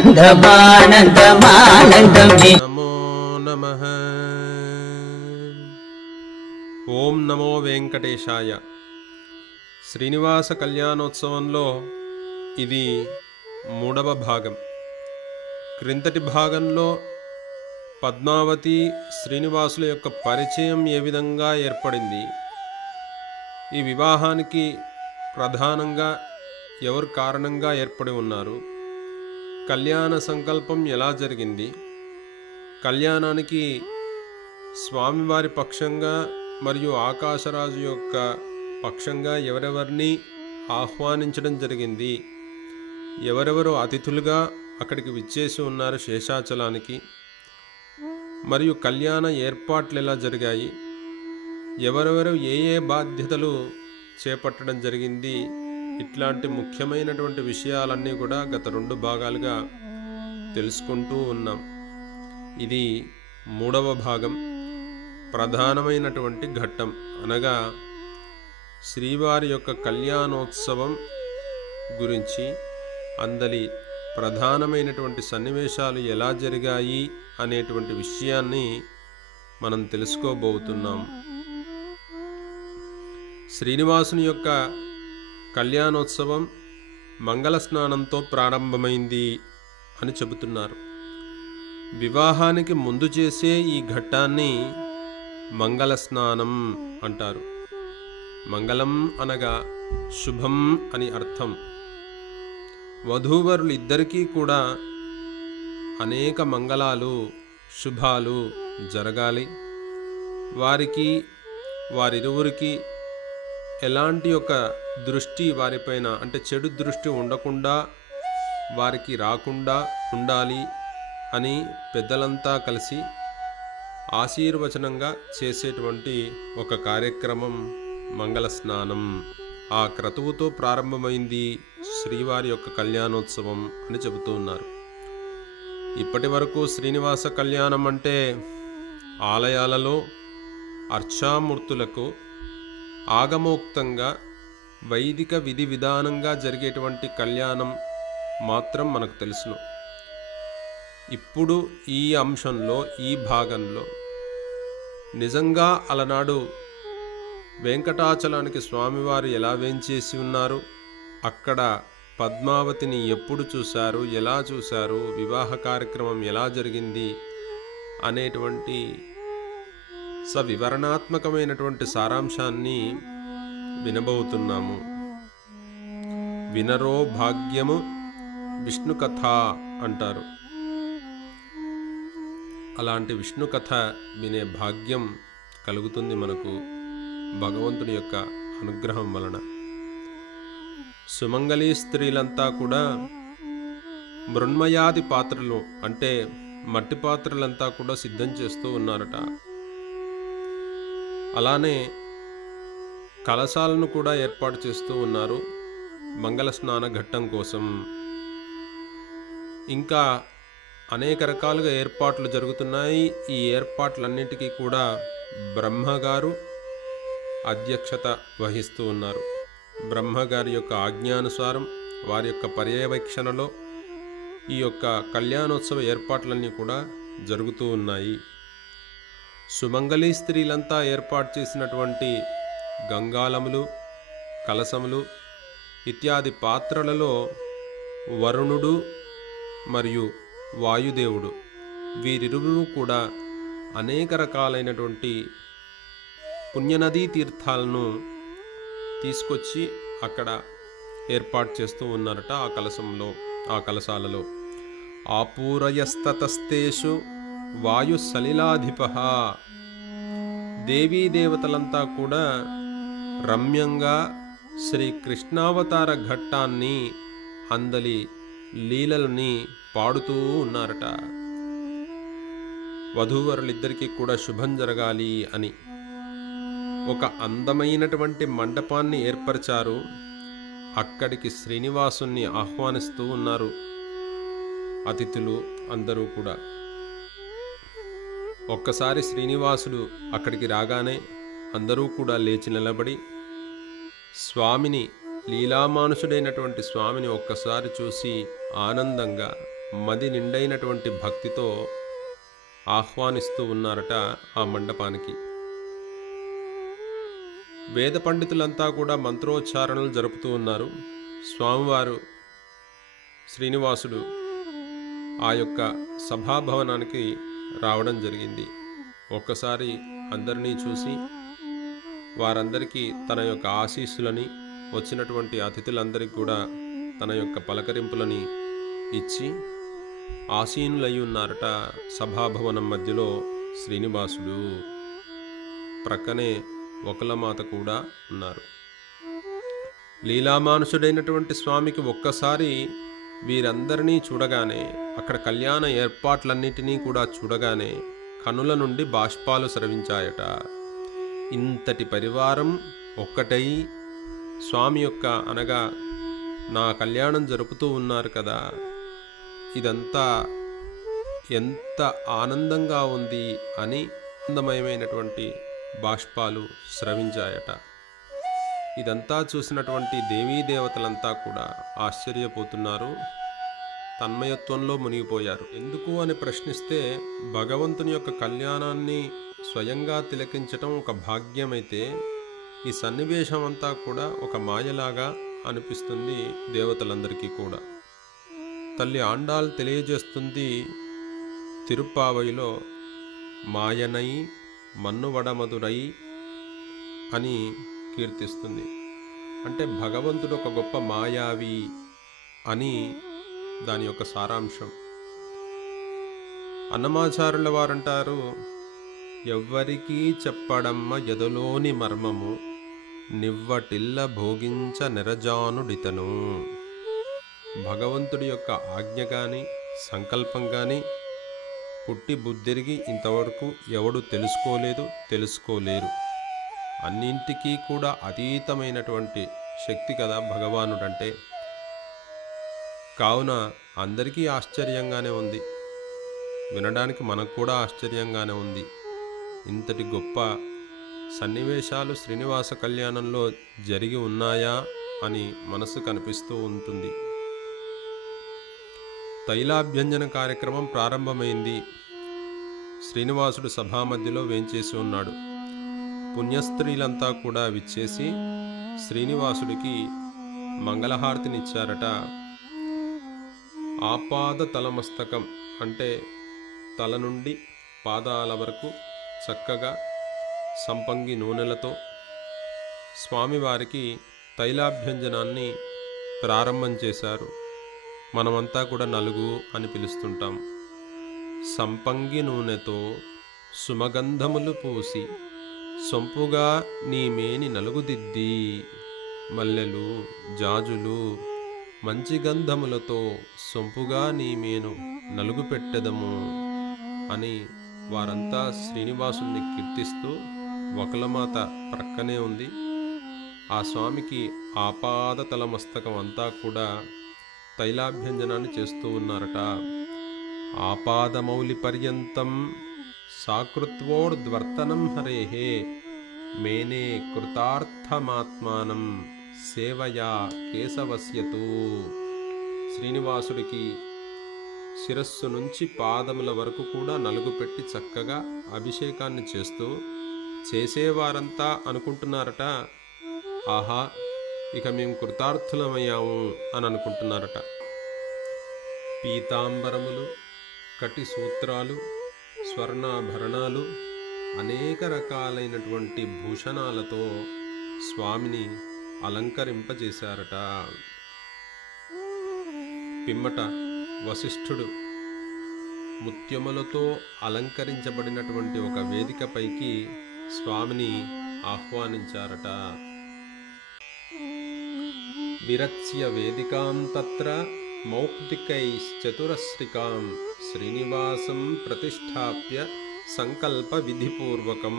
ఆనందమానందమానందం నమో నమః. ఓం నమో వెంకటేశాయ. శ్రీనివాస కళ్యాణోత్సవంలో ఇది 3వ భాగం. క్రిందటి భాగంలో పద్మావతి శ్రీనివాసుల యొక్క పరిచయం ఏ విధంగా ఏర్పడింది, ఈ వివాహానికి ప్రధానంగా ఎవరు కారణంగా ఏర్పడి ఉన్నారు, కళ్యాణ సంకల్పం ఎలా జరిగింది, కళ్యాణానికి స్వామివారి పక్షంగా మరియు ఆకాశరాజు యొక్క పక్షంగా ఎవరెవరిని ఆహ్వానించడం జరిగింది, ఎవరెవరు అతిథులుగా అక్కడికి విచ్చేసి ఉన్నారు శేషాచలానికి, మరియు కళ్యాణ ఏర్పాట్లు ఎలా జరిగాయి, ఎవరెవరు ఏ ఏ బాధ్యతలు చేపట్టడం జరిగింది, ఇట్లాంటి ముఖ్యమైనటువంటి విషయాలన్నీ కూడా గత 2 భాగాలుగా తెలుసుకుంటూ ఉన్నాం. ఇది 3వ భాగం, ప్రధానమైనటువంటి ఘట్టం. అనగా శ్రీవారి యొక్క కళ్యాణోత్సవం గురించి అందలి ప్రధానమైనటువంటి సన్నివేశాలు ఎలా జరిగాయి అనేటువంటి విషయాన్ని మనం తెలుసుకోబోతున్నాం. శ్రీనివాసుని యొక్క కళ్యాణోత్సవం మంగళ స్నానంతో ప్రారంభమైంది అని చెబుతున్నారు. వివాహానికి ముందు చేసే ఈ ఘట్టాన్ని మంగళ స్నానం అంటారు. మంగళం అనగా శుభం అని అర్థం. వధూవరులు ఇద్దరికీ కూడా అనేక మంగళాలు శుభాలు జరగాలి, వారికి వారిరువురికి ఎలాంటి ఒక దృష్టి వారిపైన అంటే చెడు దృష్టి ఉండకుండా వారికి రాకుండా ఉండాలి అని పెద్దలంతా కలిసి ఆశీర్వచనంగా చేసేటువంటి ఒక కార్యక్రమం మంగళ స్నానం. ఆ క్రతువుతో ప్రారంభమైంది శ్రీవారి యొక్క కళ్యాణోత్సవం అని చెబుతూ ఉన్నారు. ఇప్పటి వరకు శ్రీనివాస కళ్యాణం అంటే ఆలయాలలో అర్చామూర్తులకు ఆగమోక్తంగా వైదిక విధి విధానంగా జరిగేటువంటి కళ్యాణం మాత్రం మనకు తెలుసును. ఇప్పుడు ఈ అంశంలో ఈ భాగంలో నిజంగా అలనాడు వెంకటాచలానికి స్వామివారు ఎలా వేంచేసి ఉన్నారు, అక్కడ పద్మావతిని ఎప్పుడు చూశారు, ఎలా చూశారు, వివాహ కార్యక్రమం ఎలా జరిగింది అనేటువంటి సవివరణాత్మకమైనటువంటి సారాంశాన్ని వినబోతున్నాము. వినరో భాగ్యము విష్ణు కథ అంటారు. అలాంటి విష్ణు కథ వినే భాగ్యం కలుగుతుంది మనకు భగవంతుడి యొక్క అనుగ్రహం వలన. సుమంగళీ స్త్రీలంతా కూడా మృణ్మయాది పాత్రలు అంటే మట్టి పాత్రలంతా కూడా సిద్ధం చేస్తూ ఉన్నారట. అలానే కలశాలను కూడా ఏర్పాటు చేస్తూ ఉన్నారు మంగళ స్నాన ఘట్టం కోసం. ఇంకా అనేక రకాలుగా ఏర్పాట్లు జరుగుతున్నాయి. ఈ ఏర్పాట్లన్నిటికీ కూడా బ్రహ్మగారు అధ్యక్షత వహిస్తూ ఉన్నారు. బ్రహ్మగారి యొక్క ఆజ్ఞానుసారం వారి యొక్క పర్యవేక్షణలో ఈ యొక్క కళ్యాణోత్సవ ఏర్పాట్లన్నీ కూడా జరుగుతూ ఉన్నాయి. సుమంగళీ స్త్రీలంతా ఏర్పాటు చేసినటువంటి గంగాళములు, కలశములు ఇత్యాది పాత్రలలో వరుణుడు మరియు వాయుదేవుడు వీరిరువురు కూడా అనేక రకాలైనటువంటి పుణ్యనదీ తీర్థాలను తీసుకొచ్చి అక్కడ ఏర్పాటు చేస్తూ ఉన్నారట. ఆ కలశంలో ఆ కలశాలలో ఆపూరయస్తతస్తేషు వాయు సలిలాధిప దేవీ దేవతలంతా కూడా రమ్యంగా శ్రీ కృష్ణావతార ఘట్టాన్ని అందలి లీలలని పాడుతూ ఉన్నారట. వధూవరులిద్దరికీ కూడా శుభం జరగాలి అని ఒక అందమైనటువంటి మండపాన్ని ఏర్పరిచారు. అక్కడికి శ్రీనివాసుని ఆహ్వానిస్తూ ఉన్నారు అతిథులు అందరూ కూడా. ఒక్కసారి శ్రీనివాసుడు అక్కడికి రాగానే అందరూ కూడా లేచి నిలబడి స్వామిని, లీలామానుషుడైనటువంటి స్వామిని ఒక్కసారి చూసి ఆనందంగా మది నిండైనటువంటి భక్తితో ఆహ్వానిస్తూ ఉన్నారట ఆ మండపానికి. వేద పండితులంతా కూడా మంత్రోచ్చారణలు జరుపుతూ ఉన్నారు. స్వామివారు శ్రీనివాసుడు ఆ యొక్క సభాభవనానికి రావడం జరిగింది. ఒక్కసారి అందరినీ చూసి వారందరికీ తన యొక్క ఆశీస్సులని, వచ్చినటువంటి అతిథులందరికీ కూడా తన యొక్క పలకరింపులని ఇచ్చి ఆసీనులై ఉన్నారట సభాభవనం మధ్యలో శ్రీనివాసుడు. ప్రక్కనే ఒకలమాత కూడా ఉన్నారు. లీలామానుషుడైనటువంటి స్వామికి ఒక్కసారి వీరందరినీ చూడగానే, అక్కడ కళ్యాణ ఏర్పాట్లన్నిటినీ కూడా చూడగానే కనుల నుండి బాష్పాలు స్రవించాయట. ఇంతటి పరివారం ఒక్కటై స్వామి యొక్క అనగా నా కళ్యాణం జరుపుతూ ఉన్నారు కదా, ఇదంతా ఎంత ఆనందంగా ఉంది అని ఆనందమయమైనటువంటి బాష్పాలు స్రవించాయట. ఇదంతా చూసినటువంటి దేవీ దేవతలంతా కూడా ఆశ్చర్యపోతున్నారు, తన్మయత్వంలో మునిగిపోయారు. ఎందుకు అని ప్రశ్నిస్తే, భగవంతుని యొక్క కళ్యాణాన్ని స్వయంగా తిలకించటం ఒక భాగ్యమైతే ఈ సన్నివేశం అంతా కూడా ఒక మాయలాగా అనిపిస్తుంది దేవతలందరికీ కూడా. తల్లి ఆండాల్ తెలియజేస్తుంది తిరుప్పావైలో, మాయనై మన్నువడమదురై అని కీర్తిస్తుంది. అంటే భగవంతుడు ఒక గొప్ప మాయావి అని దాని యొక్క సారాంశం. అన్నమాచార్యుల వారంటారు, ఎవ్వరికీ చెప్పడమ్మ ఎదలోని మర్మము, నివ్వటిల్ల భోగించ నిరజానుడితను. భగవంతుడి యొక్క ఆజ్ఞ కానీ సంకల్పం కానీ పుట్టి బుద్ధిరిగి ఇంతవరకు ఎవడు తెలుసుకోలేరు. అన్నింటికీ కూడా అతీతమైనటువంటి శక్తి కదా భగవానుడంటే. కావున అందరికీ ఆశ్చర్యంగానే ఉంది, వినడానికి మనకు కూడా ఆశ్చర్యంగానే ఉంది. ఇంతటి గొప్ప సన్నివేశాలు శ్రీనివాస కళ్యాణంలో జరిగి ఉన్నాయా అని మనసు కనిపిస్తూ ఉంటుంది. తైలాభ్యంజన కార్యక్రమం ప్రారంభమైంది. శ్రీనివాసుడు సభామధ్యలో వేంచేసి ఉన్నాడు. పుణ్యస్త్రీలంతా కూడా విచ్చేసి శ్రీనివాసుడికి మంగళహారతినిచ్చారట. ఆపాద తలమస్తకం అంటే తల నుండి పాదాల వరకు చక్కగా సంపంగి నూనెలతో స్వామివారికి తైలాభ్యంజనాన్ని ప్రారంభం చేశారు. మనమంతా కూడా నలుగు అని పిలుస్తుంటాం. సంపంగి నూనెతో సుమగంధములు పూసి సొంపుగా నీ మేని నలుగుదిద్ది, మల్లెలు జాజులు మంచి గంధములతో సొంపుగా నీ మేను నలుగు పెట్టెదము అని వారంతా శ్రీనివాసుని కీర్తిస్తూ, ఒకలమాత ప్రక్కనే ఉంది. ఆ స్వామికి ఆపాద తలమస్తకం అంతా కూడా తైలాభ్యంజనాన్ని చేస్తూ ఉన్నారట. ఆపాదమౌలి పర్యంతం సాకృత్వోర్ద్వర్తనం హరేహే, మేనే కృతార్థమాత్మానం సేవయా కేశవస్యతు. శ్రీనివాసుడికి శిరస్సు నుంచి పాదముల వరకు కూడా నలుగు పెట్టి చక్కగా అభిషేకాన్ని చేస్తూ, చేసేవారంతా అనుకుంటున్నారట, ఆహా ఇక మేము కృతార్థులమయ్యాము అని అనుకుంటున్నారట. పీతాంబరములు, కటి సూత్రాలు, స్వర్ణాభరణాలు, అనేక రకాలైనటువంటి భూషణాలతో స్వామిని అలంకరింపజేశారట. పిమ్మట వశిష్ఠుడు ముత్యములతో అలంకరించబడినటువంటి ఒక వేదికపైకి స్వామిని ఆహ్వానించారట. విరచ్య వేదికాం తత్ర మౌక్తికైశ్చతురస్రికాం శ్రీనివాసం ప్రతిష్టాప్య సంకల్ప విధిపూర్వకం.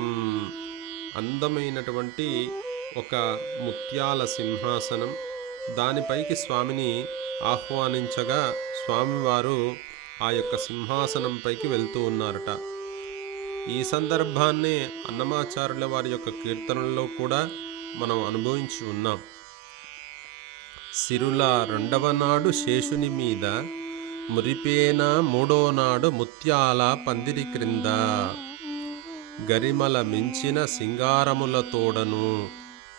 అందమైనటువంటి ఒక ముత్యాల సింహాసనం, దానిపైకి స్వామిని ఆహ్వానించగా స్వామివారు ఆ యొక్క సింహాసనంపైకి వెళ్తూ ఉన్నారట. ఈ సందర్భాన్నే అన్నమాచార్యుల వారి యొక్క కీర్తనల్లో కూడా మనం అనుభవించి ఉన్నాం. సిరుల రెండవ నాడు శేషుని మీద మురిపేన మూడో నాడు ముత్యాల పందిరి క్రింద గరిమల మించిన సింగారములతోడను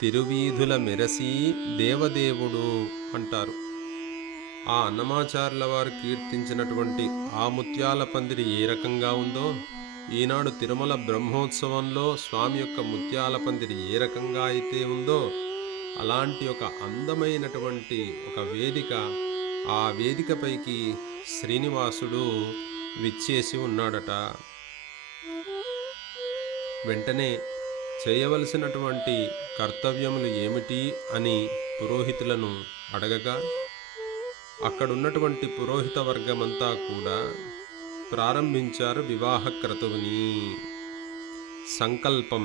తిరువీధుల మెరసి దేవదేవుడు అంటారు. ఆ అన్నమాచార్యుల వారు కీర్తించినటువంటి ఆ ముత్యాల పందిరి ఏ రకంగా ఉందో, ఈనాడు తిరుమల బ్రహ్మోత్సవంలో స్వామి యొక్క ముత్యాల పందిరి ఏ రకంగా అయితే ఉందో, అలాంటి ఒక అందమైనటువంటి ఒక వేదిక, ఆ వేదికపైకి శ్రీనివాసుడు విచ్చేసి ఉన్నాడట. వెంటనే చేయవలసినటువంటి కర్తవ్యములు ఏమిటి అని పురోహితులను అడగగా, అక్కడున్నటువంటి పురోహిత వర్గమంతా కూడా ప్రారంభించారు వివాహ క్రతువుని. సంకల్పం,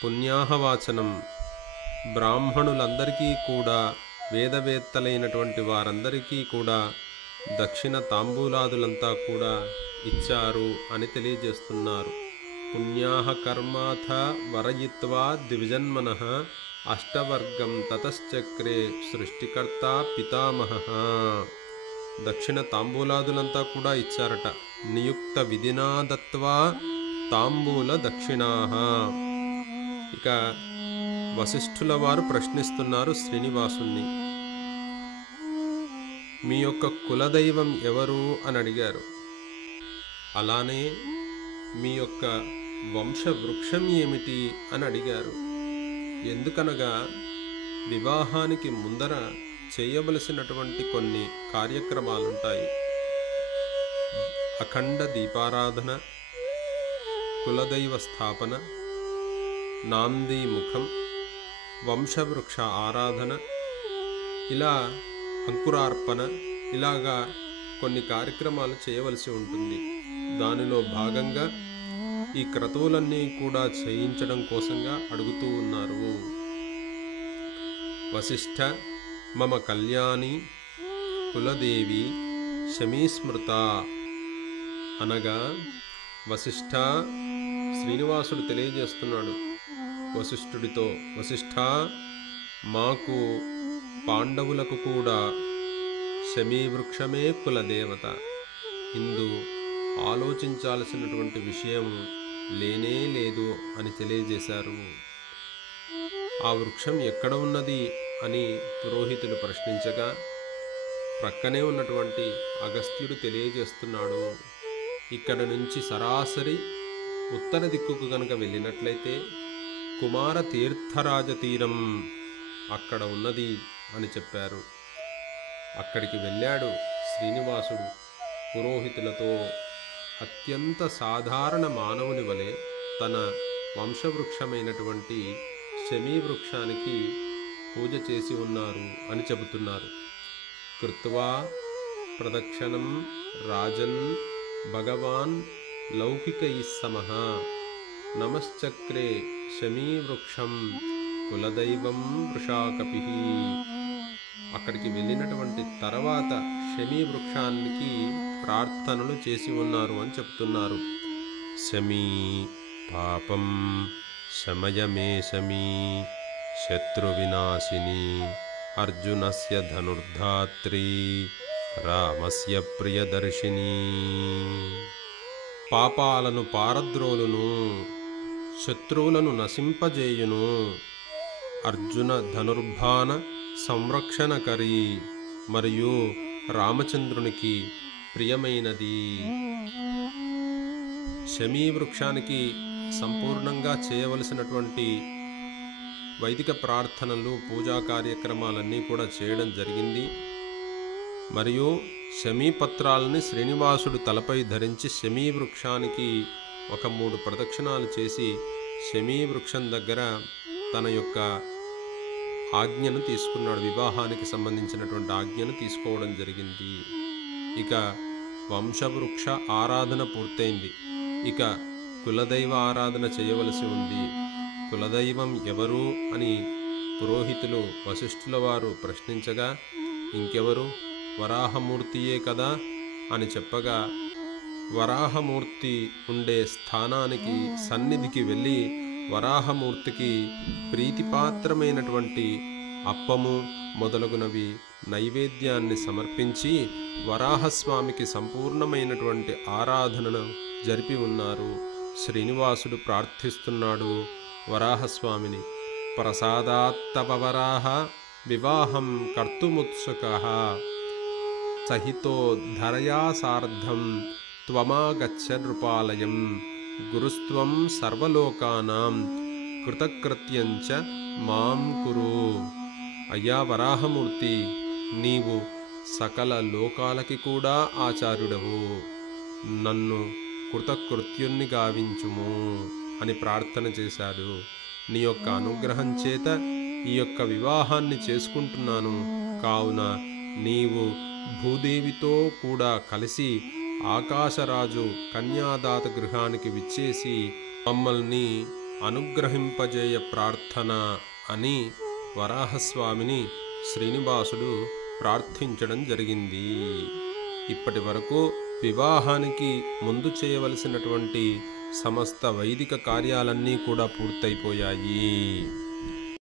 పుణ్యాహవాచనం, బ్రాహ్మణులందరికీ కూడా, వేదవేత్తలైనటువంటి వారందరికీ కూడా దక్షిణ తాంబూలాదులంతా కూడా ఇచ్చారు అని తెలియజేస్తున్నారు. పుణ్యాహ కర్మాథ వరయిత్వా ద్విజన్మనః అష్టవర్గం తతశ్చక్రే సృష్టికర్త పితామహః. దక్షిణ తాంబూలాదులంతా కూడా ఇచ్చారట. నియుక్త విధినా దత్వా తాంబూల దక్షిణాః. ఇక వశిష్ఠుల వారు ప్రశ్నిస్తున్నారు శ్రీనివాసుని. మీ యొక్క కులదైవం ఎవరు అని అడిగారు. అలానే మీ యొక్క వంశవృక్షం ఏమిటి అని అడిగారు. ఎందుకనగా వివాహానికి ముందర చేయవలసినటువంటి కొన్ని కార్యక్రమాలుంటాయి. అఖండ దీపారాధన, కులదైవ స్థాపన, నాంది ముఖం, వంశవృక్ష ఆరాధన, ఇలా అంకురార్పణ, ఇలాగా కొన్ని కార్యక్రమాలు చేయవలసి ఉంటుంది. దానిలో భాగంగా ఈ క్రతువులన్నీ కూడా చేయించడం కోసంగా అడుగుతూ ఉన్నారు. వశిష్ఠ మమ కళ్యాణి కులదేవి శమీస్మృత అనగా, వశిష్ఠ, శ్రీనివాసుడు తెలియజేస్తున్నాడు వశిష్ఠుడితో, వశిష్ఠ, మాకు పాండవులకు కూడా శమీవృక్షమే కులదేవత. ఇందు ఆలోచించాల్సినటువంటి విషయం లేనే లేదు అని తెలియజేశారు. ఆ వృక్షం ఎక్కడ ఉన్నది అని పురోహితులు ప్రశ్నించగా, ప్రక్కనే ఉన్నటువంటి అగస్త్యుడు తెలియజేస్తున్నాడు. ఇక్కడ నుంచి సరాసరి ఉత్తర దిక్కుకు గనక వెళ్ళినట్లయితే కుమార తీర్థరాజ తీరం అక్కడ ఉన్నది అని చెప్పారు. అక్కడికి వెళ్ళాడు శ్రీనివాసుడు పురోహితులతో. అత్యంత సాధారణ మానవుని వలె తన వంశవృక్షమైనటువంటి శమీవృక్షానికి పూజ చేసి ఉన్నారు అని చెబుతున్నారు. కృత్వా ప్రదక్షిణం రాజన్ భగవాన్ లౌకికైస్సమః నమశ్చక్రే శమీవృక్షం కులదైవం వృషాకపిః. అక్కడికి వెళ్ళినటువంటి తర్వాత శమీవృక్షానికి ప్రార్థనలు చేసి ఉన్నారు అని చెప్తున్నారు. శమీ పాపం శమయమే శమీ శత్రువినాశిని అర్జునస్య ధనుర్ధాత్రీ రామస్య ప్రియదర్శిని. పాపాలను పారద్రోలును, శత్రువులను నశింపజేయును, అర్జున ధనుర్బాణ సంరక్షణకరి మరియు రామచంద్రునికి ప్రియమైనది. శమీవృక్షానికి సంపూర్ణంగా చేయవలసినటువంటి వైదిక ప్రార్థనలు, పూజా కార్యక్రమాలన్నీ కూడా చేయడం జరిగింది. మరియు శమీపత్రాలని శ్రీనివాసుడు తలపై ధరించి శమీవృక్షానికి ఒక 3 ప్రదక్షిణాలు చేసి శమీవృక్షం దగ్గర తన యొక్క ఆజ్ఞను తీసుకున్నాడు. వివాహానికి సంబంధించినటువంటి ఆజ్ఞను తీసుకోవడం జరిగింది. ఇక వంశవృక్ష ఆరాధన పూర్తయింది. ఇక కులదైవ ఆరాధన చేయవలసి ఉంది. కులదైవం ఎవరు అని పురోహితులు వశిష్ఠుల వారు ప్రశ్నించగా, ఇంకెవరు, వరాహమూర్తియే కదా అని చెప్పగా, వరాహమూర్తి ఉండే స్థానానికి సన్నిధికి వెళ్ళి వరాహమూర్తికి ప్రీతిపాత్రమైనటువంటి అప్పము మొదలగునవి నైవేద్యాన్ని సమర్పించి వరాహస్వామికి సంపూర్ణమైనటువంటి ఆరాధనను జరిపి ఉన్నారు. శ్రీనివాసుడు ప్రార్థిస్తున్నాడు వరాహస్వామిని, ప్రసాదాత్తవ వరాహ వివాహం కర్తుముత్సుకః సహితో ధరయా సార్ధం త్వమాగచ్చ నృపాలయం గురుస్త్వం సర్వలోకానాం కృతకృత్యంచ మాం కురు. అయ్యా వరాహమూర్తి, నీవు సకల లోకాలకి కూడా ఆచార్యుడవు, నన్ను కృతకృత్యుణ్ణి గావించుము అని ప్రార్థన చేశాడు. నీ యొక్క అనుగ్రహం చేత ఈ యొక్క వివాహాన్ని చేసుకుంటున్నాను, కావున నీవు భూదేవితో కూడా కలిసి ఆకాశరాజు కన్యాదాత గృహానికి విచ్చేసి మమ్మల్ని అనుగ్రహింపజేయ ప్రార్థన అని వరాహస్వామిని శ్రీనివాసుడు ప్రార్థించడం జరిగింది. ఇప్పటి వరకు వివాహానికి ముందు చేయవలసినటువంటి సమస్త వైదిక కార్యాలన్నీ కూడా పూర్తయిపోయాయి.